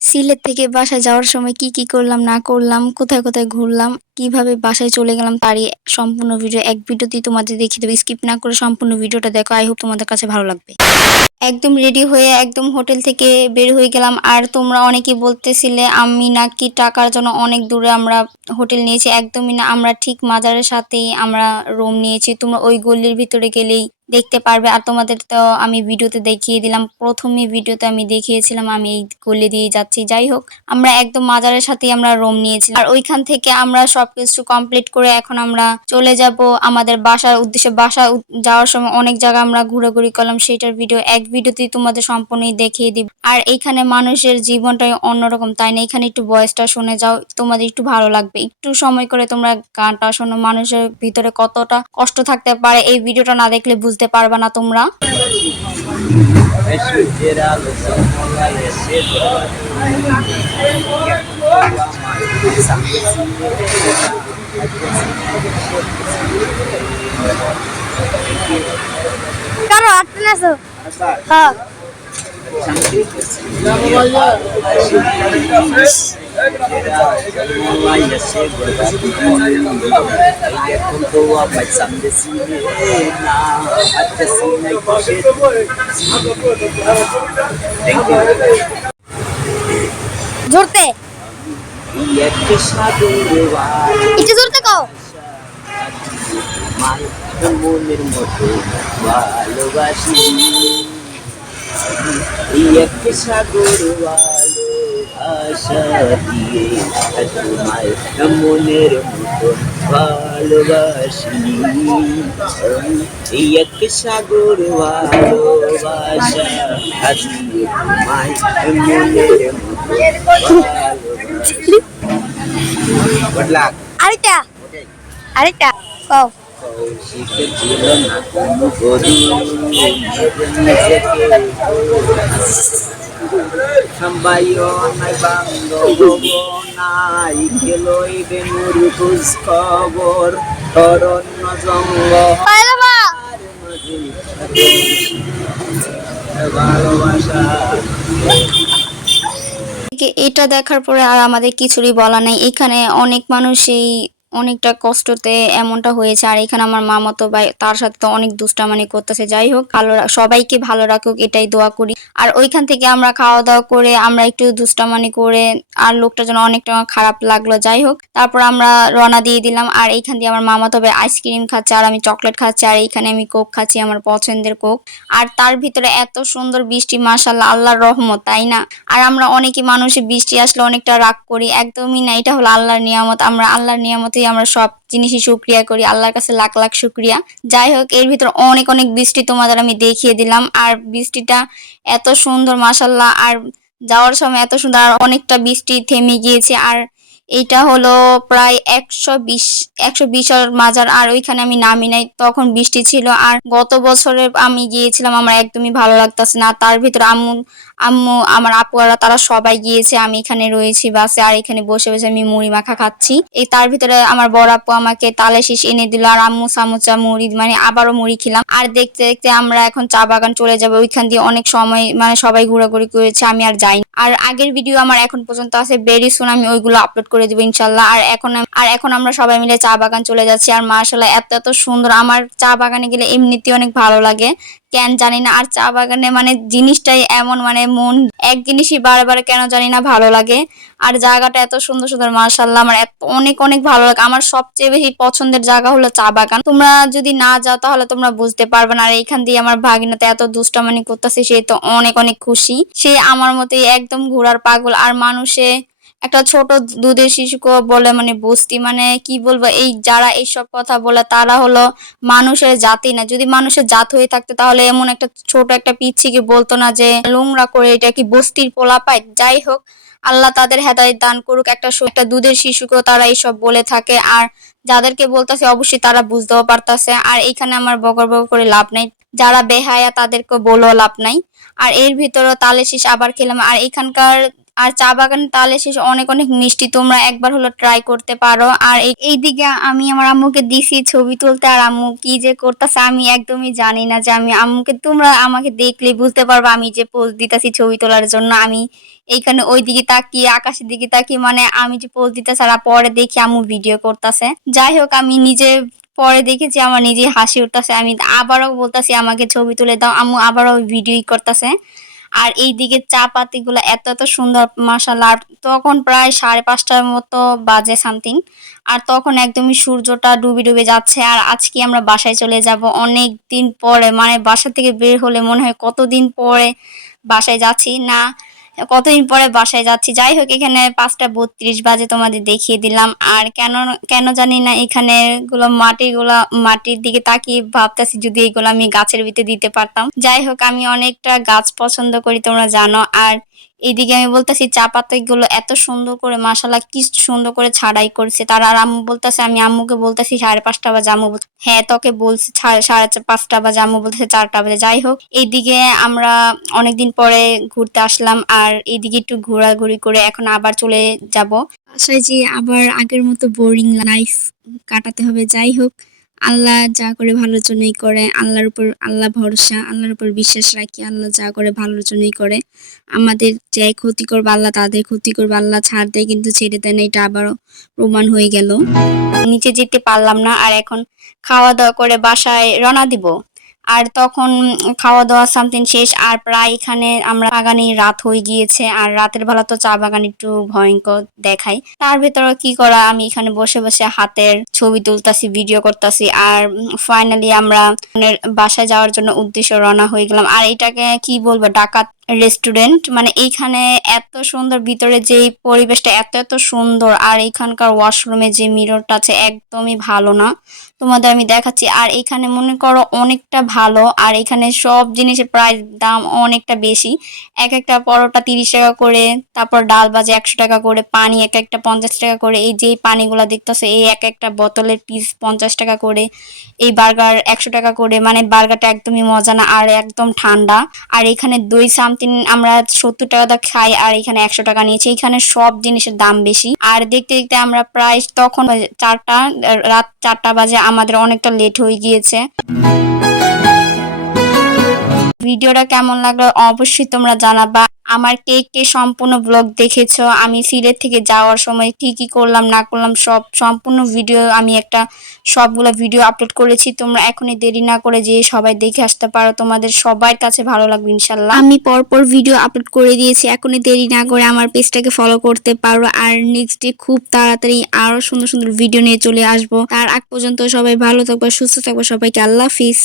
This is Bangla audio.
সিলেট থেকে বাসায় যাওয়ার সময় কি, কি করলাম না করলাম, কোথায়, কোথায় ঘুরলাম, কিভাবে বাসায় চলে গেলাম তারই সম্পূর্ণ ভিডিও এক ভিডিওতেই তোমাদের দেখিয়ে দেব। স্কিপ না করে সম্পূর্ণ ভিডিওটা দেখো। আই হোপ তোমাদের কাছে ভালো লাগবে। একদম রেডি হয়ে একদম হোটেল থেকে বের হয়ে গেলাম। আর তোমরা অনেকেই বলতেছিলে আমি নাকি টাকার জন্য অনেক দূরে আমরা হোটেল নিয়েছি। একদমই না, আমরা ঠিক মাজারের সাথেই আমরা রুম নিয়েছি। তোমরা ওই গলির ভিতরে গেলেই দেখতে পারবে। আর তোমাদের তো আমি ভিডিওতে দেখিয়ে দিলাম, প্রথমে ভিডিওতে আমি দেখিয়েছিলাম আমি এই গলি দিয়ে যাচ্ছি। যাই হোক, আমরা একদম মাজারের সাথেই আমরা রুম নিয়েছিলাম। আর ওইখান থেকে আমরা সবকিছু কমপ্লিট করে এখন আমরা চলে যাব আমাদের বাসার উদ্দেশ্যে। যাওয়ার সময় অনেক জায়গা আমরা ঘোরাঘুরি করলাম, সেটার ভিডিও এক ভিডিওতেই তোমাদের সম্পূর্ণই দেখিয়ে দিব। আর এইখানে মানুষের জীবনটাই অন্যরকম, তাই না? এখানে একটু ভয়েসটা শুনে যাও, তোমাদের একটু ভালো লাগবে। একটু সময় করে তোমরা গানটা শোনো, মানুষের ভিতরে কতটা কষ্ট থাকতে পারে এই ভিডিওটা না দেখলে বুঝতে পারবে না তোমরা। কারো আটকে আছো? হ্যাঁ। জোরতে একটু জোরতে কও। মনের মতো ভালোবাসি একটা সাগর ভালোবাসা দিয়ে তোমায় মনের মতো ভালোবাসি এই এক সাগর ভালোবাসা দিয়ে তোমায় মনের মতো ভালোবাসি। আরেকটা আরেকটা কও। কৌশিক ছিল না কোনো গরু নিজেকে সম্বাইও নাই বান্ধব নাই খেলইবে নুর খোঁজ খবর অরণ্য জঙ্গল ভালোবাসা। এটা দেখার পরে আর আমাদের কিছুরই বলা নাই। এখানে অনেক মানুষই অনেকটা কষ্টতে এমনটা হয়েছে। আর এখানে আমার মামাতো ভাই, তার সাথে তো অনেক দুষ্টামানি করতেছে। যাই হোক, সবাইকে ভালো রাখুক এটাই দোয়া করি। আর ওইখান থেকে আমরা খাওয়া দাওয়া করে আমরা একটু দুষ্টামানি করে, আর লোকটা যেন অনেকটা খারাপ লাগলো। যাই হোক, তারপর আমরা রওনা দিয়ে দিলাম। আর এইখান দিয়ে আমার মামাতো ভাই আইসক্রিম খাচ্ছে আর আমি চকলেট খাচ্ছি। আর এইখানে আমি কোক খাচ্ছি, আমার পছন্দের কোক। আর তার ভিতরে এত সুন্দর বৃষ্টি, মাশাআল্লাহ, আল্লাহর রহমত, তাই না? আর আমরা অনেকে মানুষে বৃষ্টি আসলে অনেকটা রাগ করি, একদমই না। এটা হলো আল্লাহর নিয়ামত, আমরা আল্লাহর নিয়ামতেই আমরা সব জিনিসই শুকরিয়া করি, আল্লাহর কাছে লাখ লাখ শুকরিয়া। যাই হোক, এর ভিতর অনেক অনেক বৃষ্টি তোমাদের আমি দেখিয়ে দিলাম। আর বৃষ্টিটা এত সুন্দর, মাশাআল্লাহ। আর যাওয়ার সময় এত সুন্দর, আর অনেকটা বৃষ্টি থেমে গিয়েছে। আর এইটা হলো প্রায় 120 মাজার। আর ওইখানে আমি নামি নাই, তখন বৃষ্টি ছিল। আর গত বছরে আমি গিয়েছিলাম, আমার একদমই ভালো লাগতেছে না। তার ভিতরে আম্মু আম্মু আমার আপুয়ারা তারা সবাই গিয়েছে, আমি এখানে রয়েছি বাসে। আর এখানে বসে বসে আমি মুড়ি মাখা খাচ্ছি। এই তার ভিতরে আমার বড় আপু আমাকে তালে শীষ এনে দিল, আর আম্মু সামুচা মুড়ি, মানে আবারও মুড়ি খেলাম। আর দেখতে দেখতে আমরা এখন চা বাগান চলে যাবো। ওইখান দিয়ে অনেক সময় মানে সবাই ঘোরাঘুরি করেছে, আমি আর যাইনি। আর আগের ভিডিও আমার এখন পর্যন্ত আছে, ভেরি সুন আমি ওইগুলো আপলোড করে দেবো ইনশাল্লাহ। আর এখন আমরা সবাই মিলে চা বাগান চলে যাচ্ছি। আর মাশাআল্লাহ, এত এত সুন্দর। আমার চা বাগানে গেলে এমনিতেই অনেক ভালো লাগে, কেন জানি না। আর চা বাগানে মানে জিনিসটাই এমন, মানে মন এক জিনিসই বারবার কেন জানি না ভালো লাগে। আর জায়গাটা এত সুন্দর সুন্দর, মাশাআল্লাহ, আমার অনেক অনেক ভালো লাগে। আমার সবচেয়ে বেশি পছন্দের জায়গা হলো চা বাগান। তোমরা যদি না যাও তাহলে তোমরা বুঝতে পারবে না। আর এইখান দিয়ে আমার ভাগিনাতে এত দুষ্টামানি করতেছে, সে তো অনেক অনেক খুশি। সে আমার মতোই একদম ঘোরার পাগল। আর মানুষে একটা ছোট দুধের শিশুকে বলে মানে বস্তি, মানে কি বলবো, এই যারা এইসব কথা বলে তারা হলো মানুষের জাতি না। যদি মানুষের জাত হয়ে থাকতো তাহলে এমন একটা ছোট একটা পিচ্ছিকে বলতো না যে নোংরা করে এটা কি বস্তির পোলা পায়। যাই হোক, আল্লাহ তাদের হেদায়েত দান করুক। একটা দুধের শিশুকেও তারা এইসব বলে থাকে। আর যাদেরকে বলতেছে অবশ্যই তারা বুঝতেও পারতাছে। আর এইখানে আমার বকর বকর করে লাভ নাই, যারা বেহায়া তাদেরকে বলেও লাভ নাই। আর এর ভিতরে তালে শীষ আবার খেলাম। আর এখানকার আর চা বাগানের তালের শেষ অনেক অনেক মিষ্টি, তোমরা একবার হলো ট্রাই করতে পারো। আর এইদিকে আমি আমার আম্মুকে দিছি ছবি তুলতে, আর আম্মু কি যে করতেছে আমি একদমই জানি না। যে আমি আম্মুকে, তোমরা আমাকে দেখলে বুঝতে পারবো আমি যে পোজ দিতেছি ছবি তোলার জন্য। আমি এইখানে ওই দিকে তাকিয়ে আকাশের দিকে তাকিয়ে, মানে আমি যে পোজ দিতেছি আর পরে দেখি আম্মু ভিডিও করতেছে। যাই হোক, আমি নিজে পরে দেখেছি আমার নিজেই হাসি উঠতেছে। আমি আবারও বলতেছি আমাকে ছবি তুলে দাও, আম্মু আবারও ভিডিওই করতেছে। আর এইদিকে চা পাতিগুলো এত এত সুন্দর মাশাআল্লাহ। আর তখন প্রায় 5:30টার মতো বাজে সামথিং। আর তখন একদমই সূর্যটা ডুবে ডুবে যাচ্ছে। আর আজকে আমরা বাসায় চলে যাব অনেক দিন পরে, মানে বাসা থেকে বের হলে মনে হয় কতদিন পরে বাসায় যাচ্ছি না, কতদিন পরে বাসায় যাচ্ছি। যাই হোক, এখানে 5:32 বাজে তোমাদের দেখিয়ে দিলাম। আর কেন কেন জানি না এখানে মাটির দিকে তাকিয়ে ভাবতেছি যদি এগুলো আমি গাছের ভিতরে দিতে পারতাম। যাই হোক, আমি অনেকটা গাছ পছন্দ করি তোমরা জানো। আর এইদিকে আমি বলতেছি চা পাতাগুলো এত সুন্দর করে মাশাআল্লাহ কি সুন্দর করে ছাড়াই করছে তারা। আর আম্মু বলতেছে, আমি আম্মুকে বলতেছি 5:30 বাজে, আম্মু বলছে হ্যাঁ তোকে বলছে 5:30 বাজে, আম্মু বলতেছে 4টা বাজে। যাই হোক, এইদিকে আমরা অনেকদিন পরে ঘুরতে আসলাম। আর এইদিকে একটু ঘোরাঘুরি করে এখন আবার চলে যাব বাসায়, যে আবার আগের মতো বোরিং লাইফ কাটাতে হবে। যাই হোক, আল্লাহ যা করে ভালোর জন্যই করে। আল্লাহ ভরসা, আল্লাহর উপর বিশ্বাস রাখি। আল্লাহ যা করে ভালোর জন্যই করে। আমাদের যে ক্ষতি করবে আল্লাহ, তাদের ক্ষতি করবে আল্লাহ, ছাড় দেয় কিন্তু ছেড়ে দেয় না, এটা আবারও প্রমাণ হয়ে গেল। নিচে যেতে পারলাম না। আর এখন খাওয়া দাওয়া করে বাসায় রওনা দিব। আর তখন খাওয়া দাওয়া সামথিং শেষ। আর প্রায় এখানে আমরা বাগানে রাত হয়ে গিয়েছে। আর রাতের বেলা তো চা বাগান একটু ভয়ঙ্কর দেখায়। তার ভেতরে কি করা, আমি এখানে বসে বসে হাতের ছবি তুলতাছি, ভিডিও করতাছি। আর ফাইনালি আমরা বাসায় যাওয়ার জন্য উদ্দেশ্য রওনা হয়ে গেলাম। আর এটাকে কি বলবো, ডাকাত রেস্টুরেন্ট। মানে এইখানে এত সুন্দর, ভিতরে যে পরিবেশটা এত এত সুন্দর। আর এখানকার ওয়াশরুমে যে মিররটা আছে একদমই ভালো না, তোমাদের আমি দেখাচ্ছি। আর এখানে মনে করো অনেকটা ভালো। আর এখানে সব জিনিসের প্রাইস দাম অনেকটা বেশি। এক একটা পরোটা 30 টাকা করে, তারপর ডাল ভাজি 100 টাকা করে, পানি এক একটা 50 টাকা করে। এই যে পানিগুলা দেখতেছো এই এক একটা বোতলের পিস 50 টাকা করে। এই বার্গার 100 টাকা করে, মানে বার্গারটা একদমই মজা না আর একদম ঠান্ডা। আর এখানে দই সামথিং আমরা 70 টাকা দা খাই, আর এখানে 100 টাকা নিয়েছে। এখানে সব জিনিসের দাম বেশি। আর দেখতে দেখতে আমরা প্রায় তখন রাত 4টা বাজে, আমাদের অনেকটা লেট হয়ে গিয়েছে। ভিডিওটা কেমন লাগলো অবশ্যই তোমরা জানাবা। আমার কে কে সম্পূর্ণ ব্লগ দেখেছো, আমি সিলেট থেকে যাওয়ার সময় কি কি করলাম না করলাম সব সম্পূর্ণ ভিডিও আমি সবগুলো ভিডিও আপলোড করেছি। তোমরা এখনই দেরি না করে যে সবাই দেখে আসতে পারো, তোমাদের সবার কাছে ভালো লাগবে ইনশাল্লাহ। আমি পরপর ভিডিও আপলোড করে দিয়েছি, এখনই দেরি না করে আমার পেজটাকে ফলো করতে পারো। আর নেক্সট ডে খুব তাড়াতাড়ি আরো সুন্দর সুন্দর ভিডিও নিয়ে চলে আসবো। তার আগ পর্যন্ত সবাই ভালো থাকবে, সুস্থ থাকবে। সবাইকে আল্লাহ হাফিজ।